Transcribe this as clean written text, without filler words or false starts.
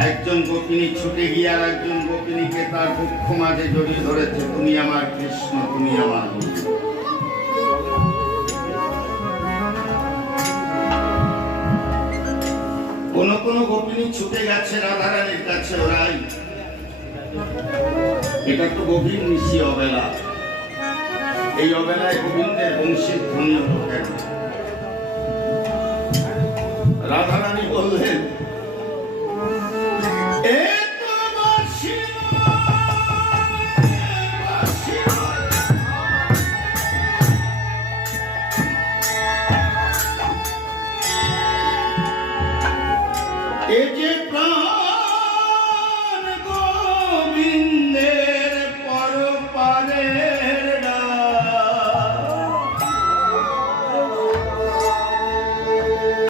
একজন গোপিনী ছুটে গিয়ে আর একজন গোপিনীকে তার বক্ষ মাঝে জড়িয়ে ধরেছে, তুমি আমার কৃষ্ণ, তুমি আমার বন্ধু। কোন কোন গোপিনী ছুটে গেছে রাধারানীর কাছে, ওরাই এটা তো গভীর নিশি অবেলা, এই অবেলায় গোবিন্দের বংশীর ধ্বনি হলো কেন? রাধারানী বললেন, এ যে প্রাণ